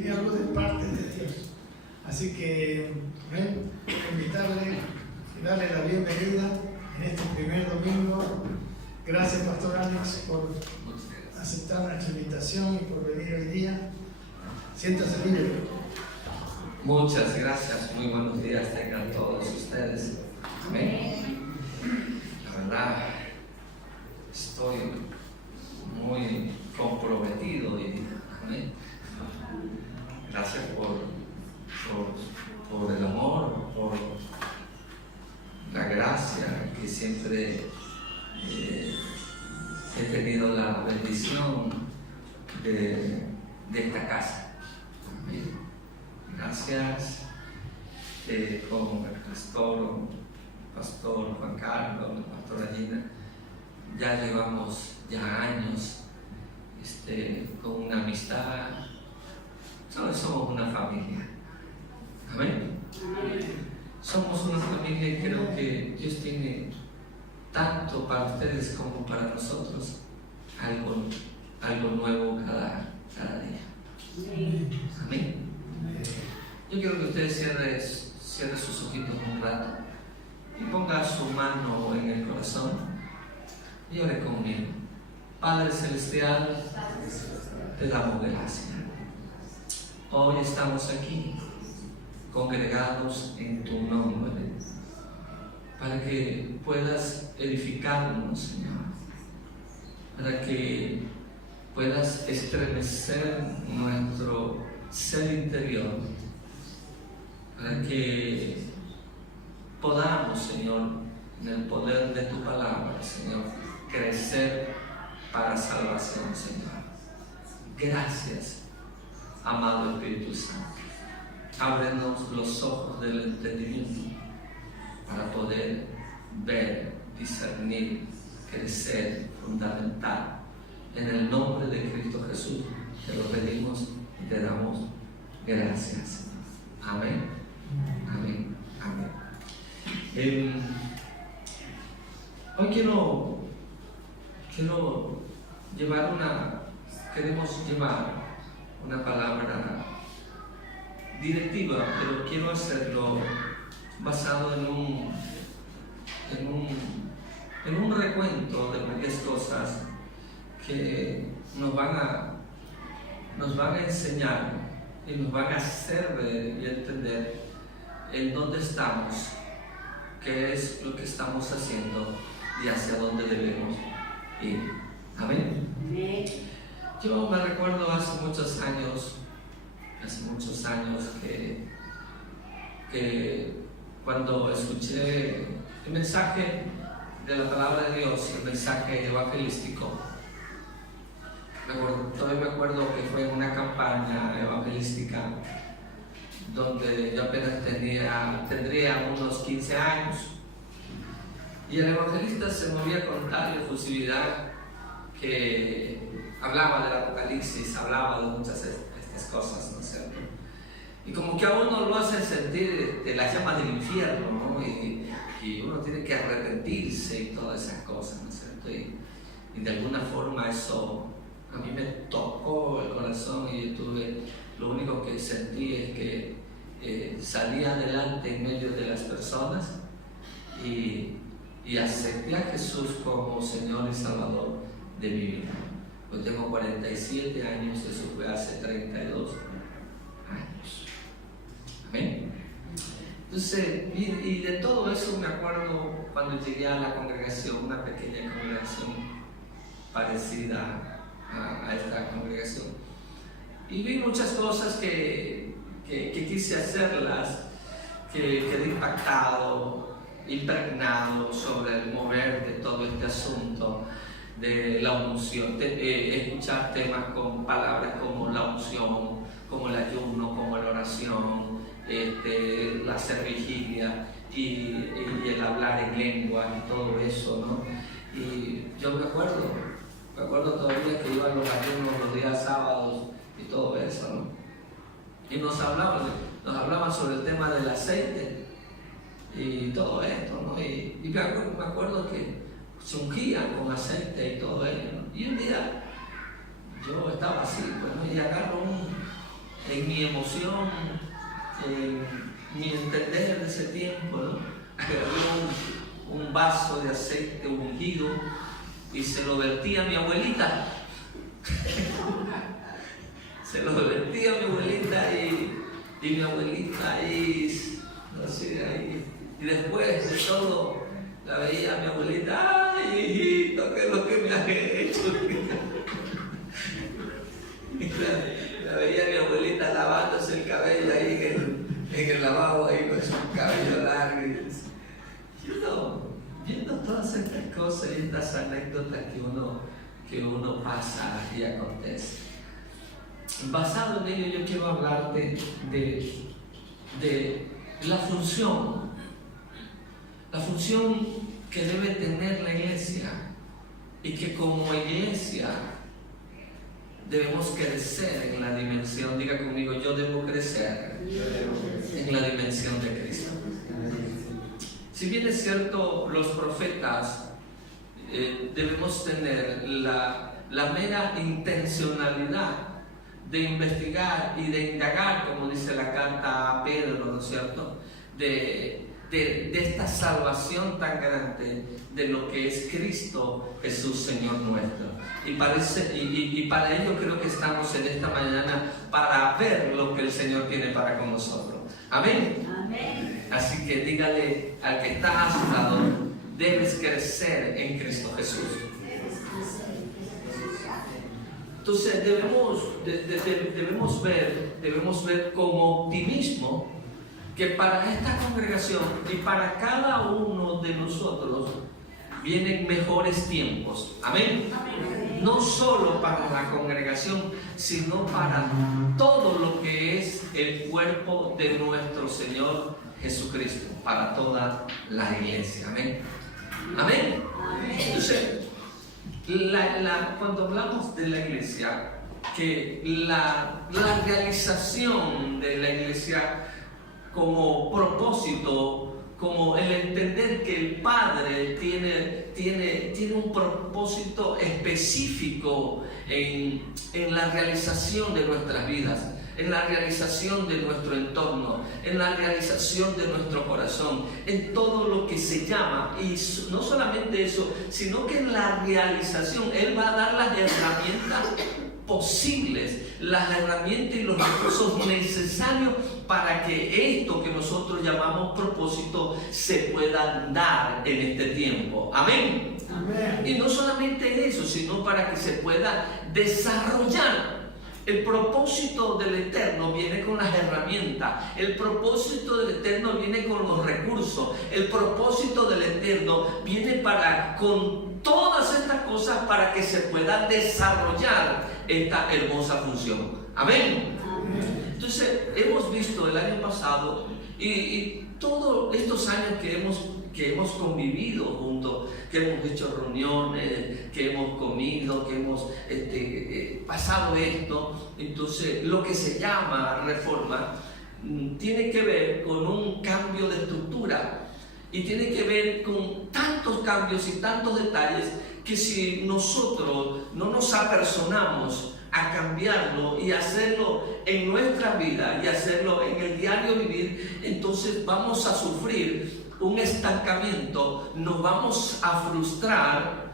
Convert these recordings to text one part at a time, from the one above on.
tiene algo de parte de Dios. Así que, invitarle y darle la bienvenida en este primer domingo. Gracias, Pastor Alex, por aceptar nuestra invitación y por venir hoy día. Siéntase libre. Muchas gracias, muy buenos días tengan todos ustedes. Amén. La verdad, estoy muy comprometido y amén. Gracias por el amor, por la gracia que siempre he tenido la bendición de esta casa. Amén. Gracias con el pastor Juan Carlos, la pastora Gina. Ya llevamos años con una amistad. Somos una familia. Amén. Somos una familia y creo que Dios tiene tanto para ustedes como para nosotros algo nuevo cada día. Amén. Yo quiero que ustedes cierre sus ojitos un rato y ponga su mano en el corazón y ore conmigo. Padre Celestial, te damos gracias. Hoy estamos aquí, congregados en tu nombre, para que puedas edificarnos, Señor, para que puedas estremecer nuestro ser interior, para que podamos, Señor, en el poder de tu palabra, Señor, crecer para salvación, Señor. Gracias, amado Espíritu Santo. Ábrenos los ojos del entendimiento para poder ver, discernir, crecer, fundamental. En el nombre de Cristo Jesús te lo pedimos y te damos gracias. Amén. Amén. Amén. Hoy queremos llevar una palabra directiva, pero quiero hacerlo basado en un recuento de varias cosas que nos van a enseñar y nos van a hacer ver y entender en dónde estamos, qué es lo que estamos haciendo y hacia dónde debemos ir. Amén. Yo me recuerdo hace muchos años que cuando escuché el mensaje de la palabra de Dios, el mensaje evangelístico, todavía me acuerdo que fue en una campaña evangelística donde yo apenas tendría unos 15 años, y el evangelista se movía con tal efusividad que hablaba del Apocalipsis, hablaba de muchas de estas cosas, ¿no es cierto? Y como que a uno lo hace sentir de las llamas del infierno, ¿no? Y uno tiene que arrepentirse y todas esas cosas, ¿no es cierto? Y de alguna forma eso a mí me tocó el corazón, y lo único que sentí es que salí adelante en medio de las personas y acepté a Jesús como Señor y Salvador de mi vida. Pues tengo 47 años, eso fue hace 32 años. Amén. Entonces, y de todo eso me acuerdo cuando llegué a la congregación, una pequeña congregación parecida a esta congregación, y vi muchas cosas que quise hacerlas, que quedé impactado, impregnado sobre el mover de todo este asunto de la unción, escuchar temas con palabras como la unción, como el ayuno, como la oración, la hacer vigilia y el hablar en lengua y todo eso, ¿no? Y yo me acuerdo todavía que iba a los ayunos los días sábados y todo eso, ¿no? Y nos hablaban sobre el tema del aceite y todo esto, ¿no? Y me acuerdo que se ungían con aceite y todo ello, ¿no? Y un día yo estaba así, pues, ¿no? Y agarro en mi emoción, en mi entender de ese tiempo, ¿no? Agarré un vaso de aceite ungido y se lo vertí a mi abuelita. Se lo vertí a mi abuelita y mi abuelita ahí, así, ahí. Y después de todo, la veía a mi abuelita, ¡ay, hijito, qué es lo que me has hecho! La veía a mi abuelita lavándose el cabello ahí en el lavabo, ahí con su cabello largo. Y viendo todas estas cosas y estas anécdotas que uno pasa y acontece. Basado en ello, yo quiero hablarte de la función que debe tener la iglesia, y que como iglesia debemos crecer en la dimensión. Diga conmigo, yo debo crecer en la dimensión de Cristo. Si bien es cierto, los profetas debemos tener la mera intencionalidad de investigar y de indagar, como dice la carta a Pedro, ¿no es cierto?, de esta salvación tan grande de lo que es Cristo Jesús, Señor nuestro. Y para ello creo que estamos en esta mañana para ver lo que el Señor tiene para con nosotros. Amén. Amén. Así que dígale al que está a su lado, debes crecer en Cristo Jesús. Entonces debemos ver como optimismo que para esta congregación y para cada uno de nosotros vienen mejores tiempos. Amén. No solo para la congregación, sino para todo lo que es el cuerpo de nuestro Señor Jesucristo, para toda la iglesia. Amén. Amén. Entonces, cuando hablamos de la iglesia, que la realización de la iglesia como propósito, como el entender que el Padre tiene un propósito específico en la realización de nuestras vidas, en la realización de nuestro entorno, en la realización de nuestro corazón, en todo lo que se llama, y no solamente eso, sino que en la realización Él va a dar las herramientas posibles, las herramientas y los recursos necesarios para que esto que nosotros llamamos propósito se pueda dar en este tiempo. Amén. Amén. Y no solamente eso, sino para que se pueda desarrollar. El propósito del Eterno viene con las herramientas. El propósito del Eterno viene con los recursos. El propósito del Eterno viene con todas estas cosas para que se pueda desarrollar esta hermosa función. Amén. Entonces, hemos visto el año pasado y todos estos años que hemos convivido juntos, que hemos hecho reuniones, que hemos comido, que hemos pasado esto. Entonces, lo que se llama reforma tiene que ver con un cambio de estructura y tiene que ver con tantos cambios y tantos detalles que si nosotros no nos apersonamos a cambiarlo y hacerlo en nuestra vida y hacerlo en el diario vivir, entonces vamos a sufrir un estancamiento, nos vamos a frustrar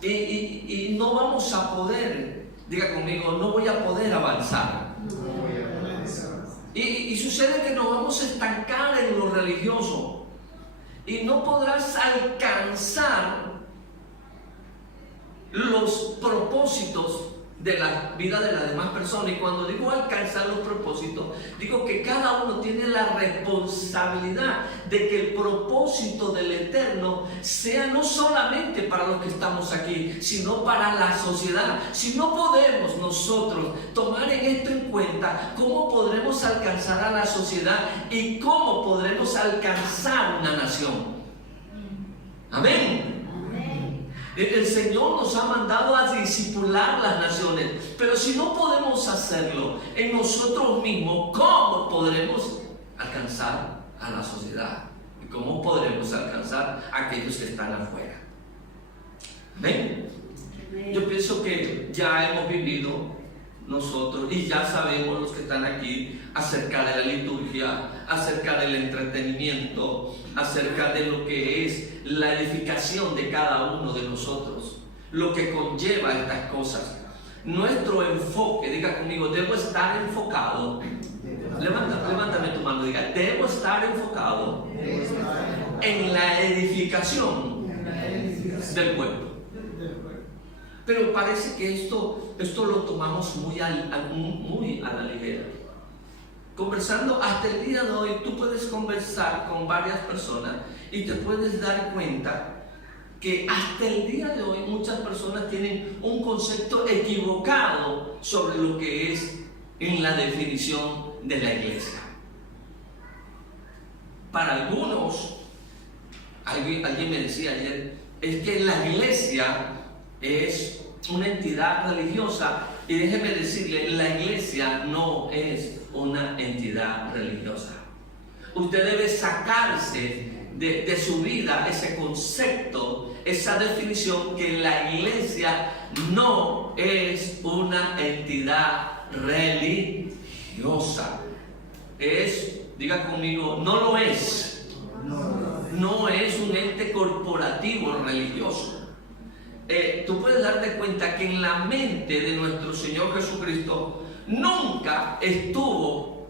y no vamos a poder, diga conmigo, no voy a poder avanzar. Y sucede que nos vamos a estancar en lo religioso y no podrás alcanzar los propósitos de la vida de las demás personas. Y cuando digo alcanzar los propósitos, digo que cada uno tiene la responsabilidad de que el propósito del Eterno sea no solamente para los que estamos aquí, sino para la sociedad. Si no podemos nosotros tomar en esto en cuenta, ¿cómo podremos alcanzar a la sociedad y cómo podremos alcanzar una nación? Amén. El Señor nos ha mandado a discipular las naciones, pero si no podemos hacerlo en nosotros mismos, ¿cómo podremos alcanzar a la sociedad? ¿Y cómo podremos alcanzar a aquellos que están afuera? ¿Ven? Yo pienso que ya hemos vivido nosotros, y ya sabemos los que están aquí, acerca de la liturgia, acerca del entretenimiento, acerca de lo que es la edificación de cada uno de nosotros, lo que conlleva estas cosas. Nuestro enfoque, diga conmigo, debo estar enfocado. Levántame tu mano, diga, debo estar enfocado en la edificación del pueblo. Pero parece que esto lo tomamos muy a la ligera. Conversando hasta el día de hoy, tú puedes conversar con varias personas y te puedes dar cuenta que hasta el día de hoy muchas personas tienen un concepto equivocado sobre lo que es en la definición de la iglesia. Para algunos, alguien me decía ayer, es que la iglesia es una entidad religiosa, y déjeme decirle, la iglesia no es una entidad religiosa. Usted debe sacarse de su vida ese concepto, esa definición, que la iglesia no es una entidad religiosa. Diga conmigo, no lo es. No es un ente corporativo religioso. Tú puedes darte cuenta que en la mente de nuestro Señor Jesucristo nunca estuvo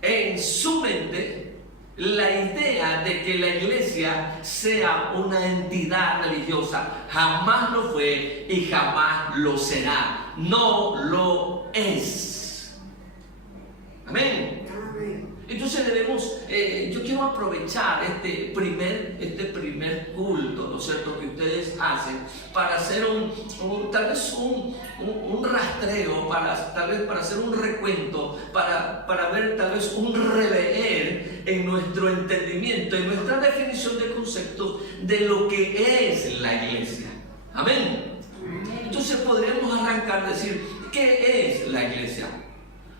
en su mente la idea de que la iglesia sea una entidad religiosa. Jamás lo fue y jamás lo será. No lo es. Amén. Entonces debemos, yo quiero aprovechar este primer culto, ¿no es cierto?, que ustedes hacen, para hacer tal vez un rastreo, tal vez para hacer un recuento, para ver tal vez un rever en nuestro entendimiento, en nuestra definición de conceptos de lo que es la iglesia. Amén. Entonces podríamos arrancar a decir, ¿qué es la iglesia?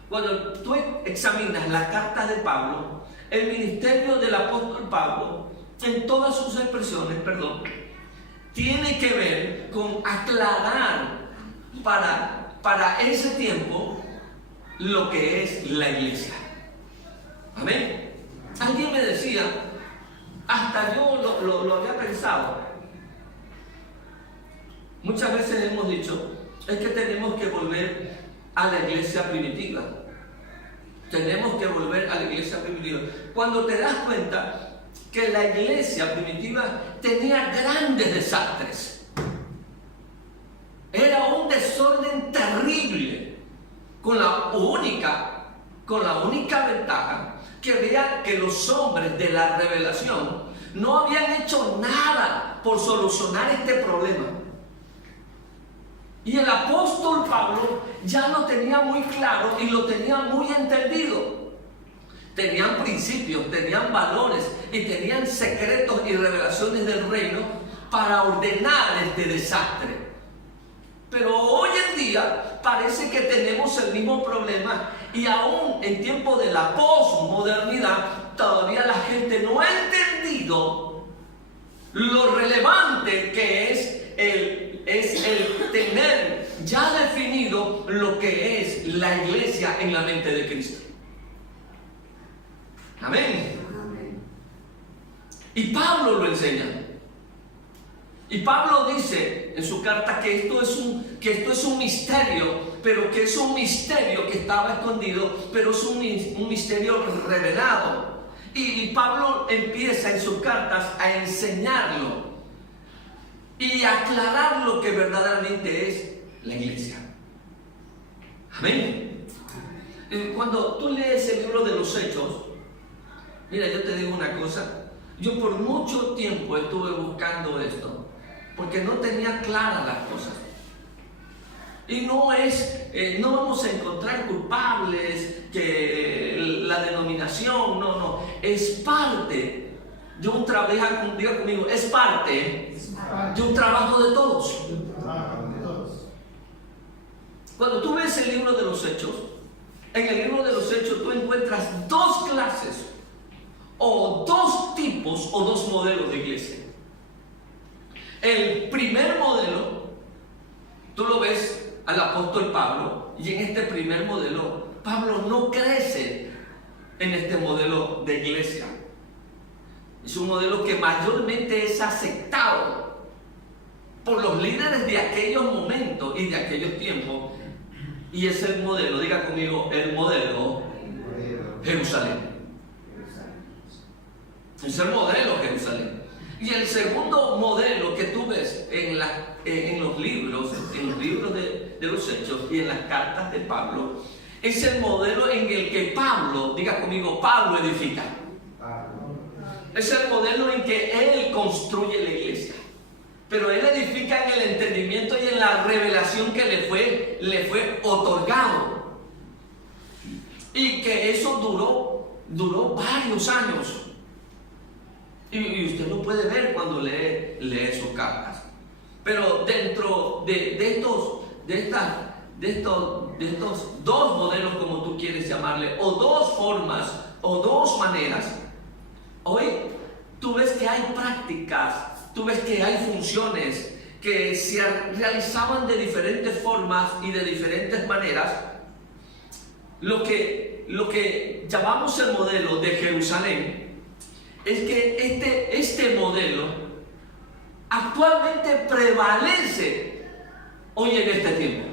Cuando tú examinas la carta de Pablo, el ministerio del apóstol Pablo, en todas sus expresiones, tiene que ver con aclarar para ese tiempo lo que es la iglesia. Amén. Alguien me decía, hasta yo lo había pensado, muchas veces hemos dicho, es que tenemos que volver a la iglesia primitiva. Tenemos que volver a la iglesia primitiva. Cuando te das cuenta que la iglesia primitiva tenía grandes desastres, era un desorden terrible, con la única ventaja que veía que los hombres de la revelación no habían hecho nada por solucionar este problema. Y el apóstol Pablo ya lo tenía muy claro y lo tenía muy entendido. Tenían principios, tenían valores y tenían secretos y revelaciones del reino para ordenar este desastre. Pero hoy en día parece que tenemos el mismo problema, y aún en tiempo de la posmodernidad todavía la gente no ha entendido lo relevante que es el tener ya definido lo que es la iglesia en la mente de Cristo. Amén. Y Pablo lo enseña. Y Pablo dice en su carta que esto es un misterio, pero que es un misterio que estaba escondido, pero es un misterio revelado. Y Pablo empieza en sus cartas a enseñarlo y aclarar lo que verdaderamente es la iglesia. Amén. Cuando tú lees el libro de los Hechos, mira, yo te digo una cosa, yo por mucho tiempo estuve buscando esto, porque no tenía claras las cosas. Y no vamos a encontrar culpables, que la denominación, no, es parte de un trabajo, diga conmigo, es parte de un trabajo de todos. Cuando tú ves el libro de los Hechos, en el libro de los Hechos tú encuentras dos clases, o dos tipos, o dos modelos de iglesia. El primer modelo, tú lo ves al apóstol Pablo, y en este primer modelo, Pablo no crece en este modelo de iglesia. Es un modelo que mayormente es aceptado por los líderes de aquellos momentos y de aquellos tiempos. Y es el modelo, diga conmigo, el modelo Jerusalén. Es el modelo Jerusalén. Y el segundo modelo que tú ves en los libros de los Hechos y en las cartas de Pablo, es el modelo en el que Pablo, diga conmigo, Pablo edifica. Es el modelo en que él construye la iglesia. Pero él edifica en el entendimiento y en la revelación que le fue otorgado. Y que eso duró varios años. Y usted lo puede ver cuando lee sus cartas. Pero dentro de estos dos modelos, como tú quieres llamarle, o dos formas, o dos maneras, hoy tú ves que hay prácticas, tú ves que hay funciones que se realizaban de diferentes formas y de diferentes maneras. Lo que llamamos el modelo de Jerusalén es que este modelo actualmente prevalece hoy en este tiempo.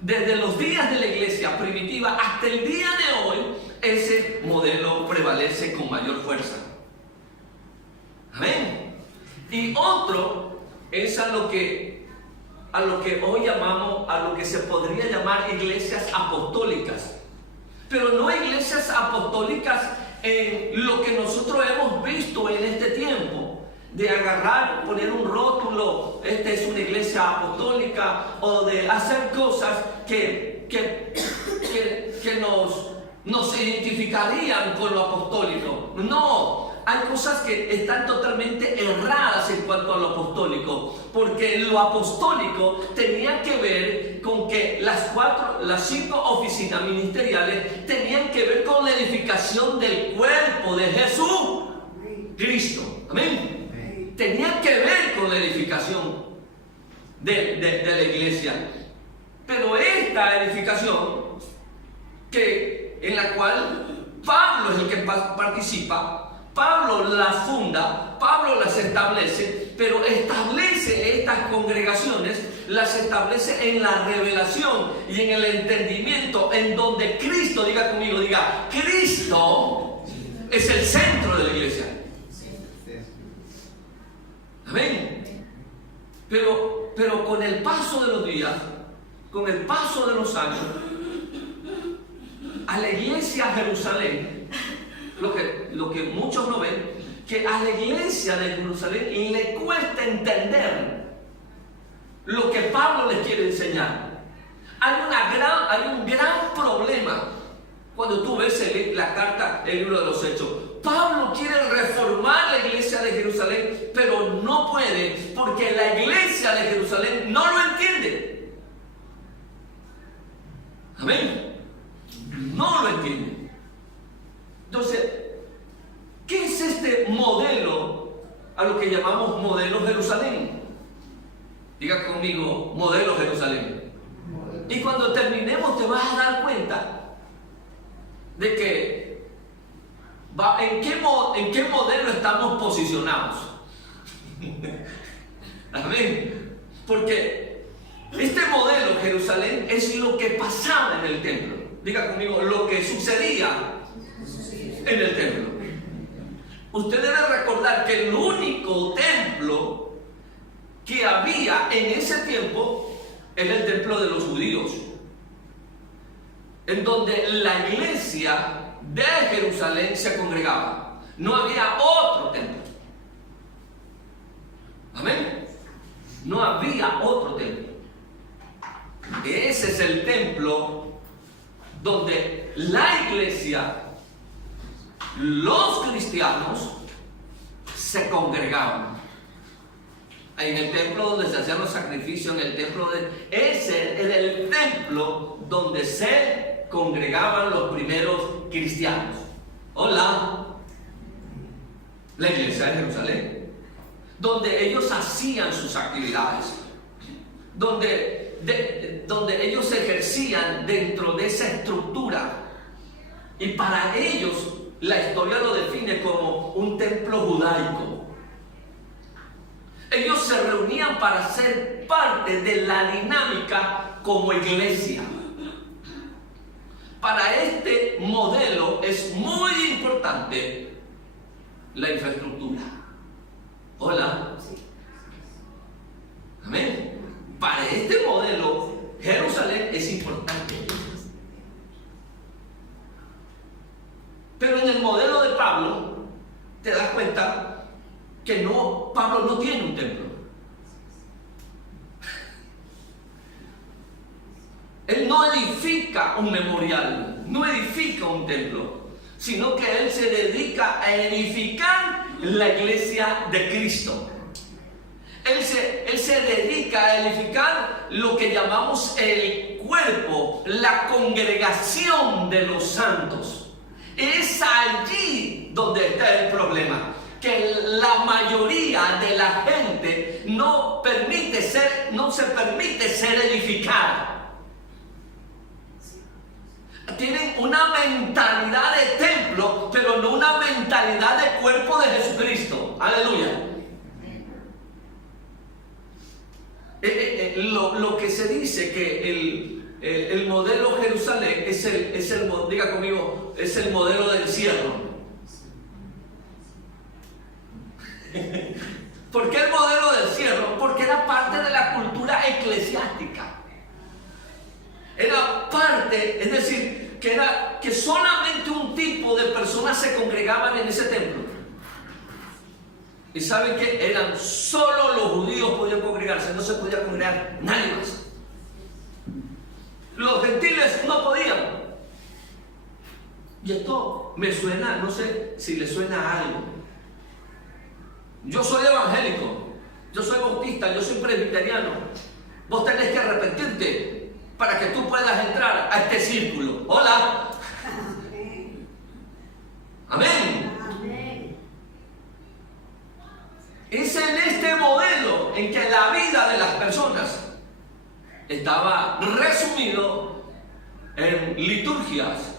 Desde los días de la iglesia primitiva hasta el día de hoy, ese modelo prevalece con mayor fuerza. Amén. Y otro es a lo que hoy llamamos, a lo que se podría llamar iglesias apostólicas. Pero no iglesias apostólicas en lo que nosotros hemos visto en este tiempo, de agarrar, poner un rótulo, esta es una iglesia apostólica, o de hacer cosas que nos identificarían con lo apostólico. No, hay cosas que están totalmente erradas en cuanto a lo apostólico, porque lo apostólico tenía que ver con que las 5 oficinas ministeriales tenían que ver con la edificación del cuerpo de Jesús Cristo. Amén. Tenía que ver con la edificación de la iglesia. Pero esta edificación en la cual Pablo es el que participa, Pablo las funda, Pablo las establece, pero establece estas congregaciones, las establece en la revelación y en el entendimiento, en donde Cristo, diga conmigo, diga, Cristo es el centro de la iglesia. Amén. Pero con el paso de los días, con el paso de los años, a la iglesia Jerusalén, lo que muchos no ven, que a la iglesia de Jerusalén le cuesta entender lo que Pablo les quiere enseñar. Hay un gran problema cuando tú ves la carta, el libro de los Hechos. Pablo quiere reformar la iglesia de Jerusalén, pero no puede, porque la iglesia de Jerusalén no lo entiende. Amén. No lo entiende. Entonces, ¿qué es este modelo a lo que llamamos modelo Jerusalén? Diga conmigo, modelo Jerusalén. Y cuando terminemos te vas a dar cuenta de que ¿en qué modelo estamos posicionados? Amén. Porque este modelo Jerusalén es lo que pasaba en el templo. Diga conmigo, lo que sucedía en el templo. Usted debe recordar que el único templo que había en ese tiempo era el templo de los judíos, en donde la iglesia de Jerusalén se congregaba. No había otro templo. Amén. No había otro templo. Ese es el templo donde la iglesia, los cristianos, se congregaban. En el templo donde se hacían los sacrificios, ese era el templo donde se congregaban los primeros cristianos. Hola. La iglesia de Jerusalén, donde ellos hacían sus actividades, donde donde ellos ejercían dentro de esa estructura. Y para ellos la historia lo define como un templo judaico. Ellos se reunían para ser parte de la dinámica como iglesia. Para este modelo es muy importante la infraestructura. Hola. Amén. Para este modelo, Jerusalén es importante. Pero en el modelo de Pablo, te das cuenta que no, Pablo no tiene un templo. Él no edifica un memorial, no edifica un templo, sino que él se dedica a edificar la iglesia de Cristo. Él se dedica a edificar lo que llamamos el cuerpo, la congregación de los santos. Es allí donde está el problema, que la mayoría de la gente no se permite ser edificada. Tienen una mentalidad de templo, pero no una mentalidad de cuerpo de Jesucristo. Aleluya. Lo que se dice que el modelo Jerusalén diga conmigo, es el modelo del encierro. ¿Por qué el modelo del encierro? Porque era parte de la cultura eclesiástica. Era parte, es decir, que solamente un tipo de personas se congregaban en ese templo. Y saben que eran solo los judíos podían congregarse, no se podía congregar nadie más. Los gentiles no podían. Y esto me suena, no sé si le suena a algo. Yo soy evangélico, yo soy bautista, yo soy presbiteriano. Vos tenés que arrepentirte para que tú puedas entrar a este círculo. Hola. Amén. Es en este modelo en que la vida de las personas estaba resumido en liturgias,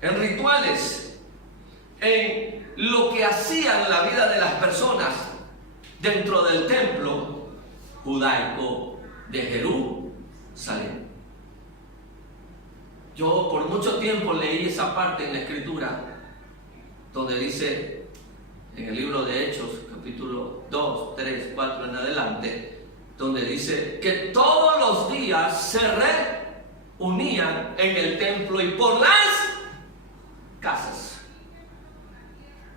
en rituales, en lo que hacían la vida de las personas dentro del templo judaico de Jerusalén. Yo por mucho tiempo leí esa parte en la Escritura donde dice en el libro de Hechos, capítulo 2, 3, 4 en adelante, donde dice que todos los días se reunían en el templo y por las casas.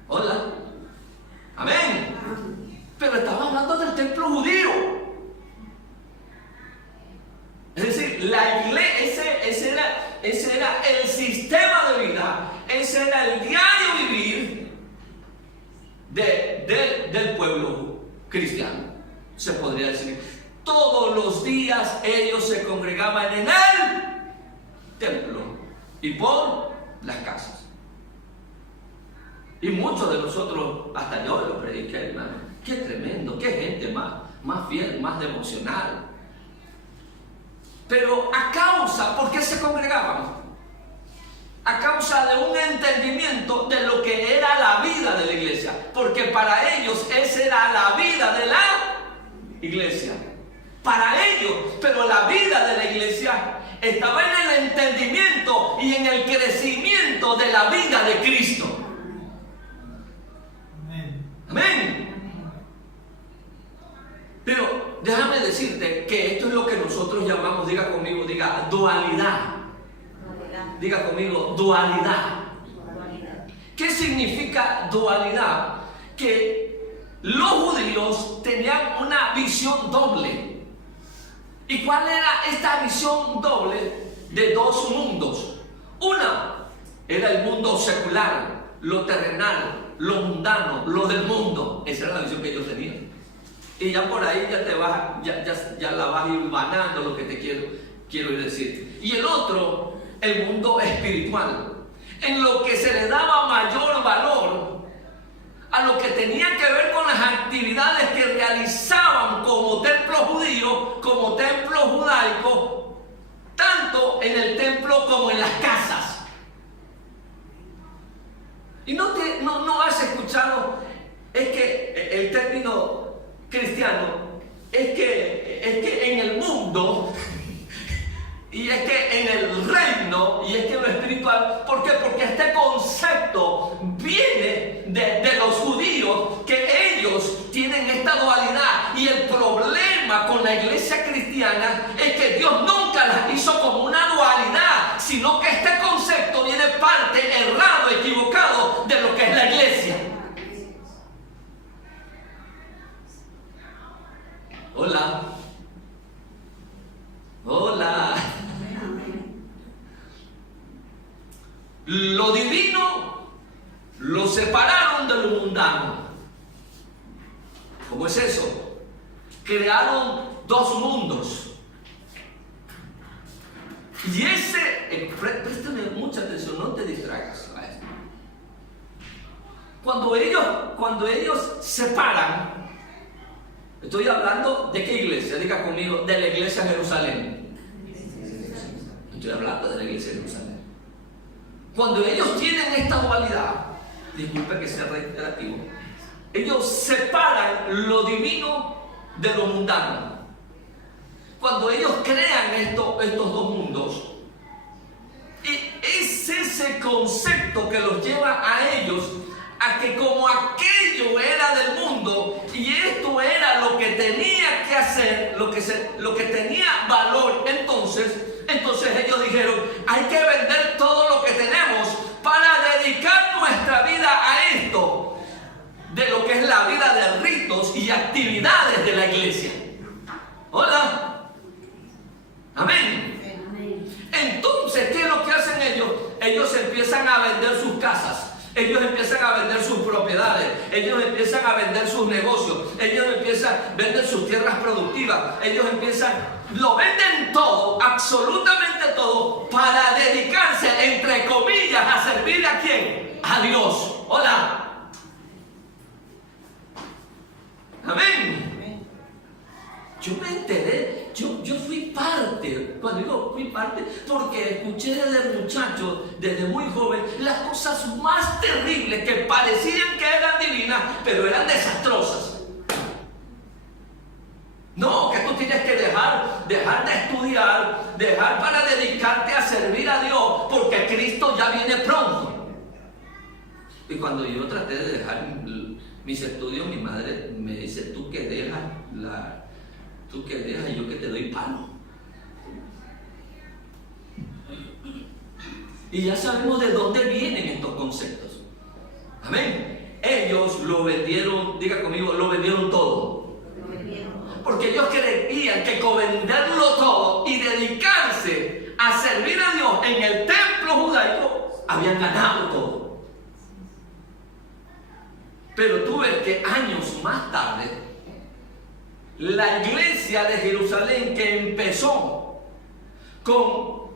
Hola. Amén. Pero estaba hablando del templo judío. Es decir, la iglesia, ese era el sistema de vida, ese era el diario vivir del pueblo cristiano, se podría decir. Todos los días ellos se congregaban en el templo y por las casas. Y muchos de nosotros, hasta yo lo prediqué, hermano. Qué tremendo, qué gente más fiel, más devocional. Pero a causa, ¿por qué se congregaban? A causa de un entendimiento de lo que era la vida de la iglesia. Porque para ellos esa era la vida de la iglesia. Para ellos, pero la vida de la iglesia estaba en el entendimiento y en el crecimiento de la vida de Cristo. Amén. Pero déjame decirte que esto es lo que nosotros llamamos, diga conmigo, diga dualidad. Diga conmigo, dualidad. ¿Qué significa dualidad? Que los judíos tenían una visión doble. ¿Y cuál era esta visión doble de dos mundos? Una era el mundo secular, lo terrenal, lo mundano, lo del mundo. Esa era la visión que ellos tenían. Y ya por ahí ya la vas hilvanando lo que te quiero decir. Y el otro, el mundo espiritual, en lo que se le daba mayor valor a lo que tenía que ver con las actividades que realizaban como templo judío, como templo judaico, tanto en el templo como en las casas. Y no has escuchado, es que el término cristiano, es que en el mundo, y es que en el reino, y es que en lo espiritual. ¿Por qué? Porque este concepto viene de los judíos, que ellos tienen esta dualidad. Y el problema con la iglesia cristiana es que Dios nunca las hizo como una dualidad, sino que este concepto viene parte errado, equivocado de lo que es la iglesia. Hola. Hola. Lo divino lo separaron de lo mundano. ¿Cómo es eso? Crearon dos mundos. Y préstame mucha atención, no te distraigas a esto. Cuando ellos separan, estoy hablando de qué iglesia, diga conmigo, de la iglesia de Jerusalén. Estoy hablando de la iglesia de Jerusalén. Cuando ellos tienen esta dualidad, disculpe que sea reiterativo, ellos separan lo divino de lo mundano. Cuando ellos crean estos dos mundos, es ese concepto que los lleva a ellos a que como aquello era del mundo y esto era lo que tenía que hacer, lo que tenía valor, entonces ellos dijeron, hay que vender todo lo que tenemos para dedicar nuestra vida a esto, de lo que es la vida de ritos y actividades de la iglesia. Hola. Amén. Entonces, ¿qué es lo que hacen ellos? Ellos empiezan a vender sus casas. Ellos empiezan a vender sus propiedades, ellos empiezan a vender sus negocios, ellos empiezan a vender sus tierras productivas, lo venden todo, absolutamente todo, para dedicarse, entre comillas, a servir ¿a quién? A Dios. Hola. Amén. Yo me enteré, yo fui parte, cuando digo fui parte, porque escuché desde muchacho, desde muy joven, las cosas más terribles que parecían que eran divinas, pero eran desastrosas. No, que tú tienes que dejar de estudiar, dejar para dedicarte a servir a Dios, porque Cristo ya viene pronto. Y cuando yo traté de dejar mis estudios, mi madre me dice, tú que dejas, y yo que te doy palo. Y ya sabemos de dónde vienen estos conceptos. Amén. Ellos lo vendieron, diga conmigo, lo vendieron todo. Porque ellos creían que con venderlo todo y dedicarse a servir a Dios en el templo judaico, habían ganado todo. Pero tú ves que años más tarde, la iglesia de Jerusalén, que empezó con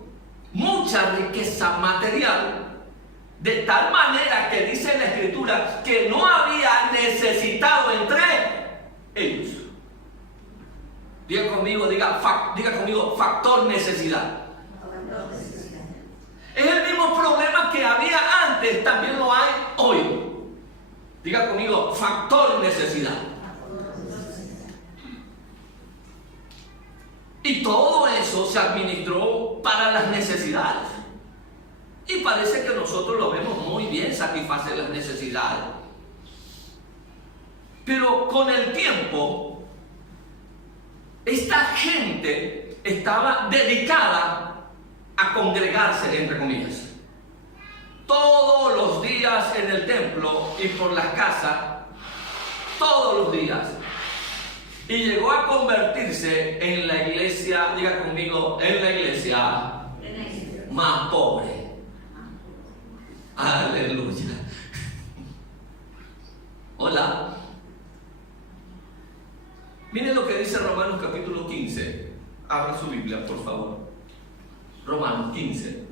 mucha riqueza material, de tal manera que dice la Escritura que no había necesitado entre ellos. Diga conmigo, factor necesidad. Es el mismo problema que había antes, también lo hay hoy. Diga conmigo, factor necesidad. Y todo eso se administró para las necesidades. Y parece que nosotros lo vemos muy bien, satisfacer las necesidades. Pero con el tiempo, esta gente estaba dedicada a congregarse, entre comillas, todos los días en el templo y por las casas, todos los días. Y llegó a convertirse en la iglesia, diga conmigo, en la iglesia más pobre. Aleluya. Hola. Miren lo que dice Romanos capítulo 15. Abra su Biblia, por favor. Romanos 15.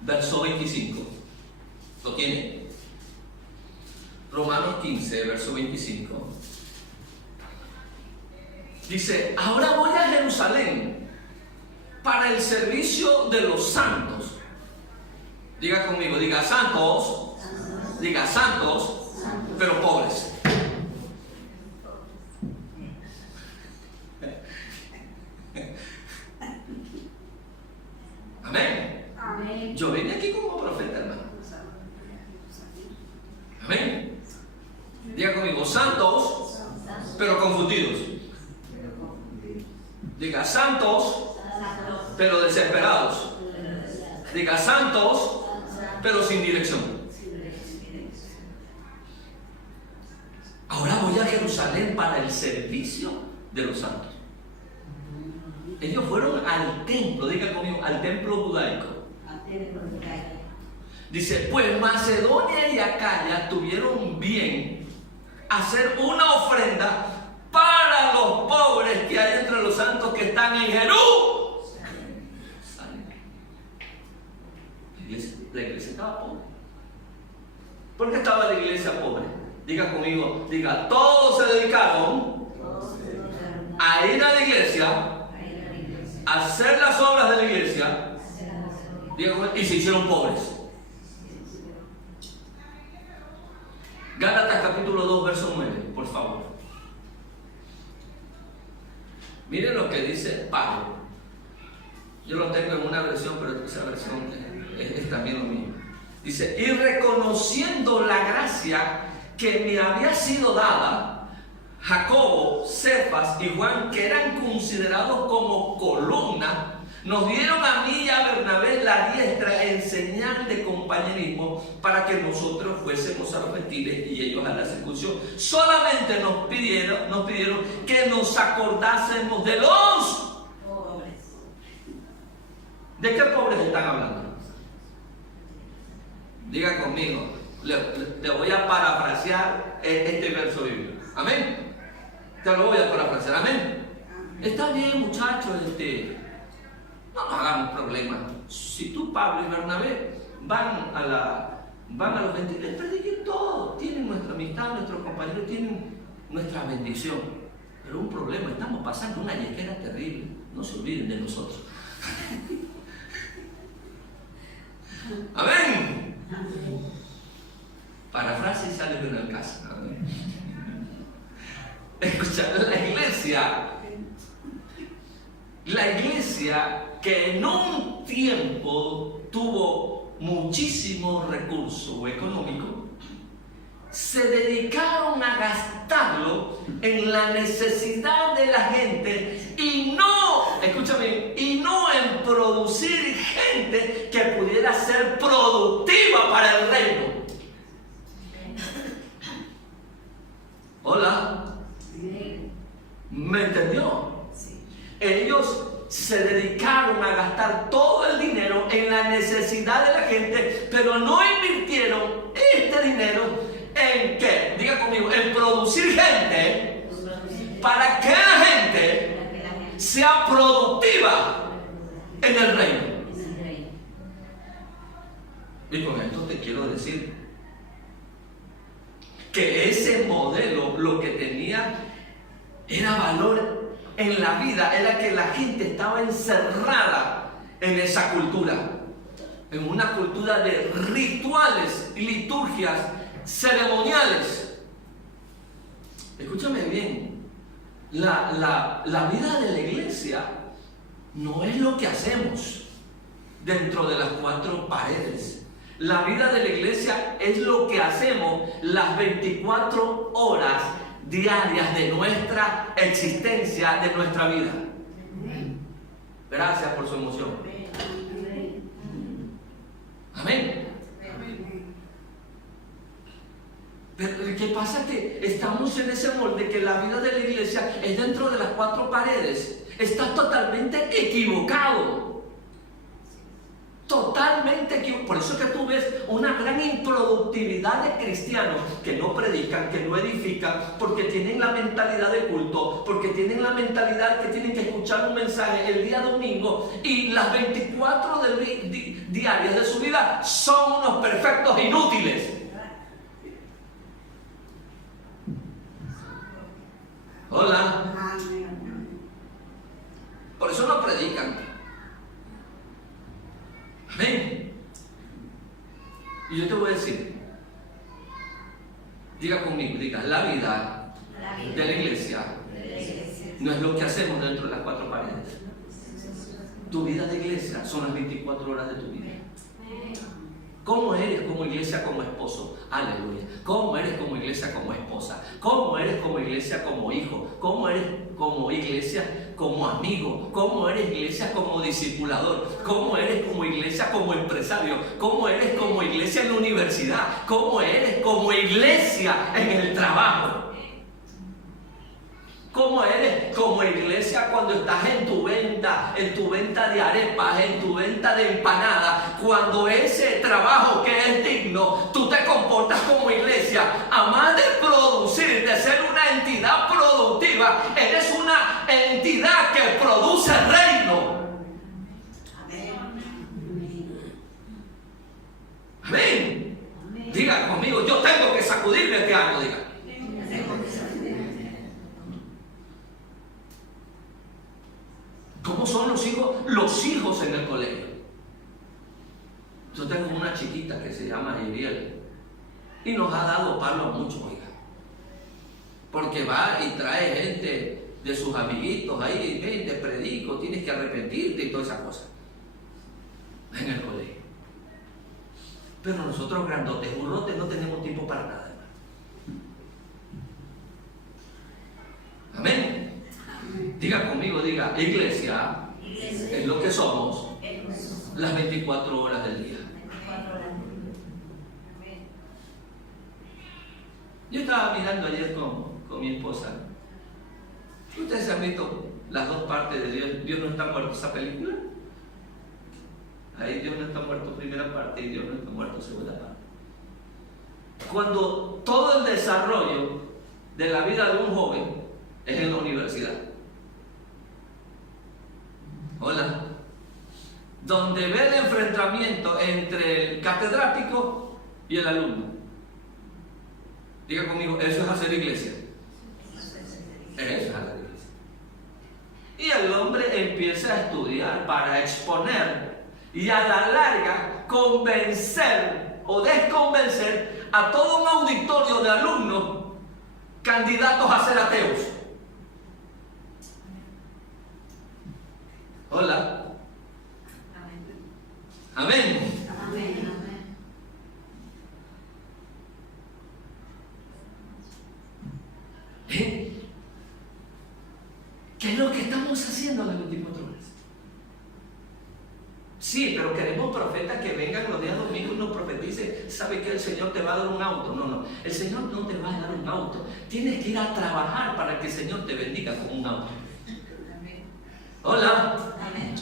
Verso 25. ¿Lo tiene? Romanos 15, verso 25. Dice, ahora voy a Jerusalén para el servicio de los santos. Diga conmigo, diga santos, pero pobres. Amén. Amén. Yo vine aquí como profeta, hermano. Amén. Diga conmigo, santos, pero confundidos. Diga santos, pero desesperados. Diga santos, pero sin dirección. Ahora voy a Jerusalén para el servicio de los santos. Ellos fueron al templo, diga conmigo, al templo judaico. Dice, pues Macedonia y Acaya tuvieron bien hacer una ofrenda para los pobres que hay entre los santos que están en Jerusalén. La iglesia estaba pobre. ¿Por qué estaba la iglesia pobre? Diga conmigo, diga, todos se dedicaron a ir a la iglesia, a hacer las obras de la iglesia, diga conmigo, y se hicieron pobres. Gálatas capítulo 2, verso 9, por favor. Miren lo que dice Pablo. Yo lo tengo en una versión, pero esa versión es también lo mismo. Dice, y reconociendo la gracia que me había sido dada, Jacobo, Cefas y Juan, que eran considerados como columna, nos dieron a mí y a Bernabé la diestra en señal de compañerismo para que nosotros fuésemos a los gentiles y ellos a la circuncisión. Solamente nos pidieron que nos acordásemos de los pobres. ¿De qué pobres están hablando? Diga conmigo, le voy a parafrasear este verso bíblico. Amén. Te lo voy a parafrasear. Amén. Está bien, muchachos, no nos hagamos problemas. Si tú, Pablo y Bernabé van a los gentiles, prediquen todo. Tienen nuestra amistad, nuestros compañeros tienen nuestra bendición. Pero un problema, estamos pasando una yesquera terrible. No se olviden de nosotros. Amén. Parafrasis sale de una casa. Amén. Escucha, la iglesia que en un tiempo tuvo muchísimo recurso económico, se dedicaron a gastarlo en la necesidad de la gente y no, escúchame, y no en producir gente que pudiera ser productiva para el reino. Hola. ¿Me entendió? Ellos se dedicaron a gastar todo el dinero en la necesidad de la gente, pero no invirtieron este dinero en ¿qué? Diga conmigo, en producir gente para que la gente sea productiva en el reino. Y con esto te quiero decir que ese modelo lo que tenía era valor en la vida, era que la gente estaba encerrada en esa cultura, en una cultura de rituales, liturgias, ceremoniales. Escúchame bien, la vida de la iglesia no es lo que hacemos dentro de las cuatro paredes. La vida de la iglesia es lo que hacemos las 24 horas diarias de nuestra existencia, de nuestra vida. Gracias por su emoción. Amén. Pero ¿qué pasa? Que estamos en ese molde que la vida de la iglesia es dentro de las cuatro paredes. Estás totalmente equivocado. Totalmente equivocado. Por eso que tú ves una gran improductividad de cristianos que no predican, que no edifican, porque tienen la mentalidad de culto, porque tienen la mentalidad que tienen que escuchar un mensaje el día domingo y las 24 diarias de su vida son unos perfectos inútiles. Hola. Por eso no predican. Amén. Y yo te voy a decir, diga conmigo, diga, la vida de la iglesia no es lo que hacemos dentro de las cuatro paredes. Tu vida de iglesia son las 24 horas de tu vida. ¿Cómo eres como iglesia, como esposo? Aleluya. ¿Cómo eres como iglesia, como esposa? ¿Cómo eres como iglesia, como hijo? ¿Cómo eres como iglesia, como amigo? ¿Cómo eres iglesia como discipulador? ¿Cómo eres como iglesia, como empresario? ¿Cómo eres como iglesia en la universidad? ¿Cómo eres como iglesia en el trabajo? ¿Cómo eres como iglesia cuando estás en tu venta de arepas, en tu venta de empanadas? Cuando ese trabajo que es digno, tú te comportas como iglesia. Además de producir, de ser una entidad productiva, eres una entidad que produce reino. Amén. Diga conmigo, yo tengo que sacudirme este año, diga. ¿Cómo son los hijos? Los hijos en el colegio. Yo tengo una chiquita que se llama Ariel y nos ha dado palo a muchos, oiga. Porque va y trae gente de sus amiguitos ahí, ven, te predico, tienes que arrepentirte y todas esas cosas. En el colegio. Pero nosotros grandotes, burrotes, no tenemos tiempo para nada. Amén. Diga conmigo, diga, iglesia es lo que somos las 24 horas del día. Yo estaba mirando ayer con mi esposa. Ustedes se han visto las dos partes de Dios. Dios no está muerto, esa película. Ahí Dios no está muerto, primera parte, y Dios no está muerto, segunda parte. Cuando todo el desarrollo de la vida de un joven es en la universidad. Hola. Donde ve el enfrentamiento entre el catedrático y el alumno. Diga conmigo, eso es hacer iglesia. Eso es hacer iglesia. Y el hombre empieza a estudiar para exponer y a la larga convencer o desconvencer a todo un auditorio de alumnos candidatos a ser ateos. Hola. Amén. Amén. ¿Qué es lo que estamos haciendo las 24 horas? Sí, pero queremos profetas que vengan los días domingos y nos profeticen. ¿Sabe que el Señor te va a dar un auto? No, el Señor no te va a dar un auto. Tienes que ir a trabajar para que el Señor te bendiga con un auto. Hola. Amén.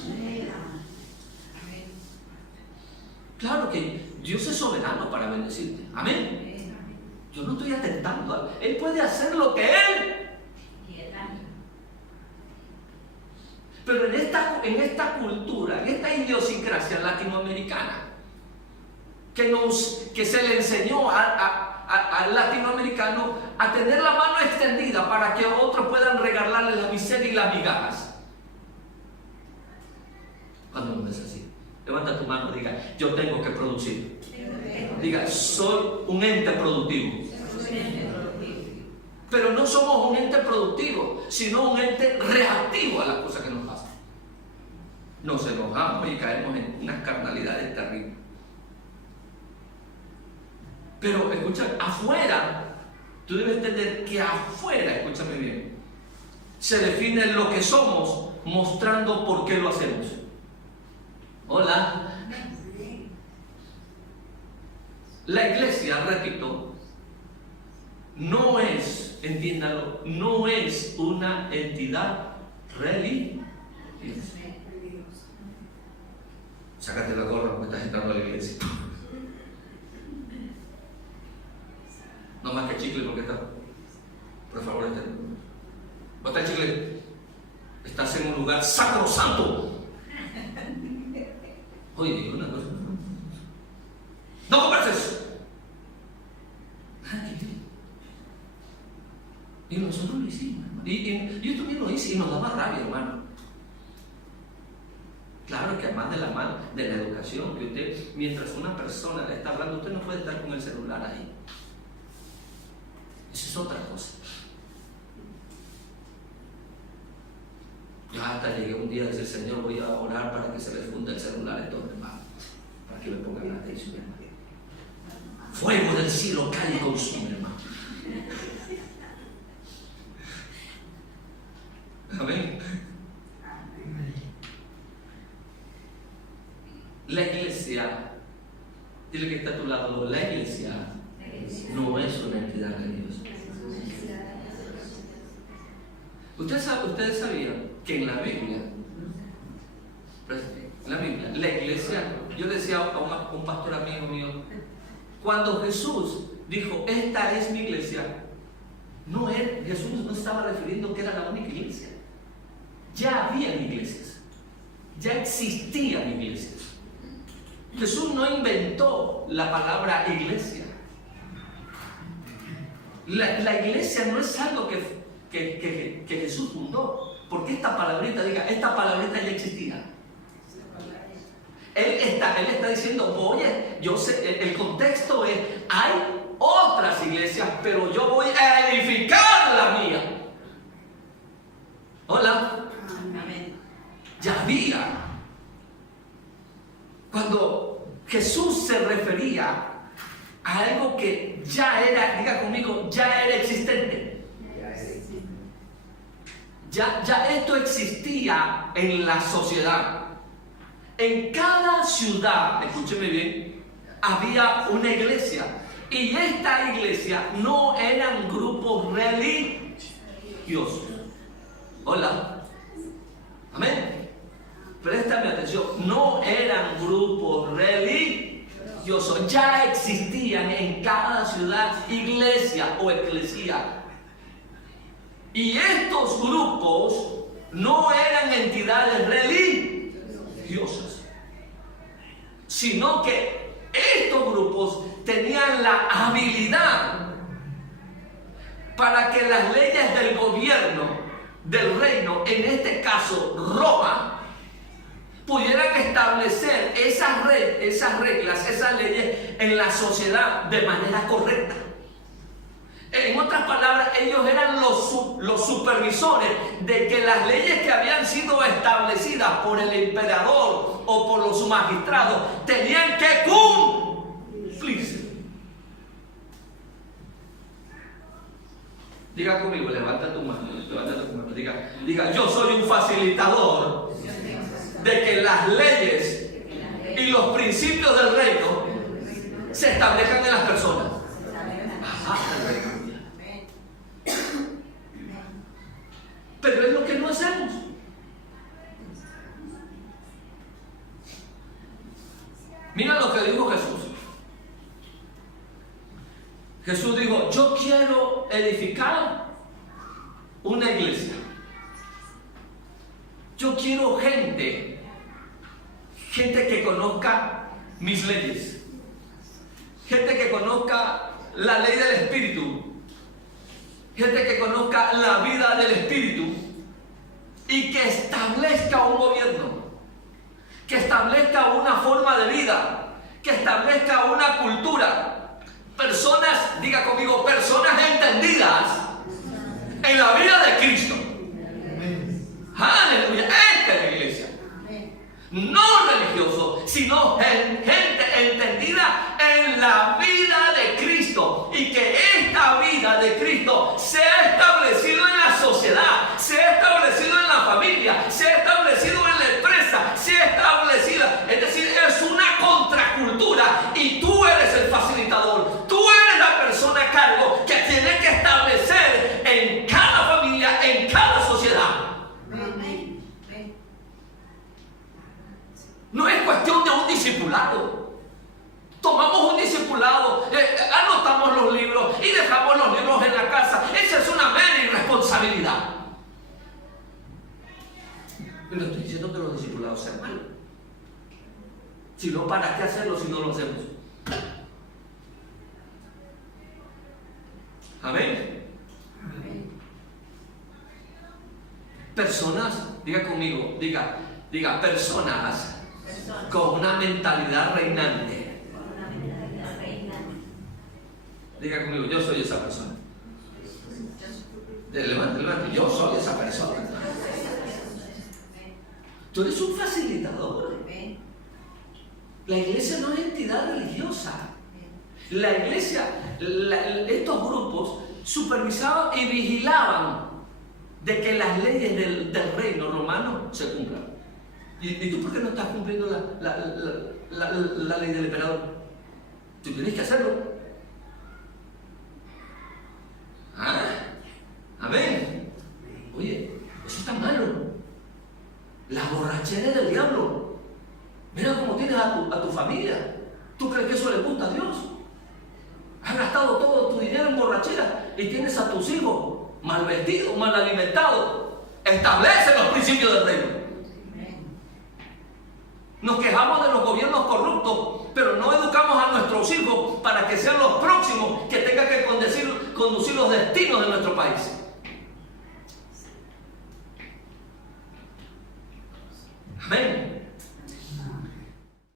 Claro que Dios es soberano para bendecirte. Amén. Yo no estoy atentando a Él. Él puede hacer lo que Él. Pero en esta cultura, en esta idiosincrasia latinoamericana, que se le enseñó al latinoamericano a tener la mano extendida para que otros puedan regalarle la miseria y las migajas. Cuando no es así, levanta tu mano y diga, yo tengo que producir. Diga, soy un ente productivo. Pero no somos un ente productivo, sino un ente reactivo a las cosas que nos pasan. Nos enojamos y caemos en unas carnalidades terribles. Pero escucha, afuera, tú debes entender que afuera, escúchame bien, se define lo que somos mostrando por qué lo hacemos. Hola. La iglesia, repito, no es, entiéndalo, no es una entidad religiosa. Sácate la gorra porque estás entrando a la iglesia. No más que chicle porque está. Por favor, bota el chicle. Estás en un lugar sacrosanto. Oye, digo una cosa. ¡No converses! Y nosotros lo hicimos, hermano. Y yo también lo hice y nos daba rabia, hermano. además de la mano de la educación, que usted, mientras una persona le está hablando, usted no puede estar con el celular ahí. Eso es otra cosa. Yo hasta llegué un día a decir, Señor, voy a orar para que se les funda el celular a estos hermanos, para que me pongan atención, hermano. Fuego del cielo cae y consume, hermano. Amén. La iglesia, dile que está a tu lado, la iglesia no es una entidad religiosa. Ustedes sabían que en la Biblia, la iglesia, yo decía a un pastor amigo mío, cuando Jesús dijo, esta es mi iglesia, Jesús no estaba refiriendo que era la única iglesia. Ya había iglesias, ya existían iglesias. Jesús no inventó la palabra iglesia. La iglesia no es algo que Jesús fundó, porque esta palabrita ya existía. Él está diciendo, oye, yo sé, el contexto es, hay otras iglesias, pero yo voy a edificar la mía. Hola. Ya había. Cuando Jesús se refería a algo que ya era, diga conmigo, ya era existente. Ya esto existía en la sociedad. En cada ciudad, escúcheme bien, había una iglesia. Y esta iglesia no eran grupos religiosos. Hola. Amén. Préstame atención. No eran grupos religiosos. Ya existían en cada ciudad iglesia o eclesía. Y estos grupos no eran entidades religiosas, sino que estos grupos tenían la habilidad para que las leyes del gobierno, del reino, en este caso Roma, pudieran establecer esas reglas, esas leyes en la sociedad de manera correcta. En otras palabras, ellos eran los supervisores de que las leyes que habían sido establecidas por el emperador o por los magistrados tenían que cumplirse. Diga conmigo, levanta tu mano. Diga, yo soy un facilitador de que las leyes y los principios del reino se establezcan en las personas. Pero es lo que no hacemos. Mira lo que dijo Jesús. Jesús dijo, yo quiero edificar una iglesia. Yo quiero gente que conozca mis leyes, gente que conozca la ley del Espíritu, gente que conozca la vida del Espíritu y que establezca un gobierno, que establezca una forma de vida, que establezca una cultura. Personas, diga conmigo, personas entendidas en la vida de Cristo. Aleluya, esta es la iglesia. No religioso, sino gente entendida en la vida de Cristo, y que esta vida de Cristo sea establecido en la sociedad, sea establecido en la familia, sea establecido en la empresa, sea establecida, es decir, es una contracultura y tú eres el facilitador, tú eres la persona a cargo que tiene que establecer en cada familia, en cada sociedad. No es cuestión de un discipulado. Tomamos un discipulado, anotamos los libros y dejamos los libros en la casa. Esa es una mera irresponsabilidad. No estoy diciendo que los discipulados sean malos. Si no, ¿para qué hacerlo si no lo hacemos? Amén. Personas, diga conmigo, diga personas con una mentalidad reinante. Diga conmigo, yo soy esa persona. Levante, yo soy esa persona. Tú eres un facilitador. La iglesia no es entidad religiosa. La iglesia, estos grupos supervisaban y vigilaban de que las leyes del reino romano se cumplan. ¿Y tú por qué no estás cumpliendo la ley del emperador? Tú tienes que hacerlo. ¿Ah? Amén. Oye, eso está malo. La borrachera del diablo. Mira cómo tienes a tu familia. ¿Tú crees que eso le gusta a Dios? Has gastado todo tu dinero en borrachera y tienes a tus hijos mal vestidos, mal alimentados. Establece los principios del reino. Nos quejamos de los gobiernos corruptos, pero no educamos a nuestros hijos para que sean los próximos que tengan que conducir los destinos de nuestro país. Amén.